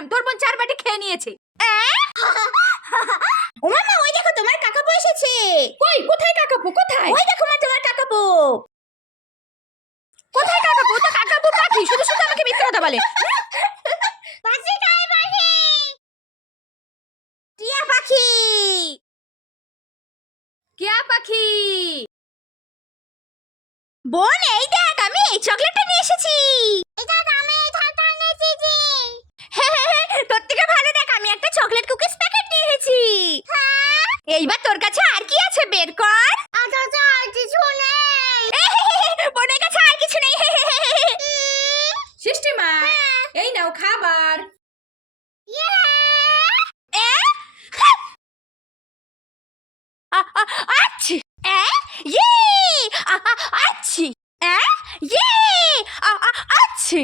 দিয়েছিলাম, তোর বোন 4 বাটি খেয়ে নিয়েছে। ও মামা, ওই দেখো তোমার কাকাপু এসেছে। কই, কোথায় কাকাপু, কোথায়? ওই দেখো মা, তোমার কাকাপু। কোথায় কাকাপু? তো কাকাপু পাখি শুধু শুধু আমাকে মিথ্যা কথা বলে। পাখি কাই পাখি? টিয়া পাখি। কিয়া পাখি? বোন, এই দেখ, আমি এই চকলেটটা নিয়ে এসেছি। এটা আমি এই ছাতা এনেছি। তোর থেকে ভালো, দেখ আমি একটা চকলেট কুকিজ প্যাকেট নিয়ে এসেছি। এইবার তোর কাছে আর কি আছে বের কর। আচ্ছা, আর কিছু নেই। বোনের কাছে আর কিছু নেই। সৃষ্টিমা, এই নাও খাবার। আচ্ছি। ইয়ে! আচ্ছি। ইয়ে! আচ্ছি।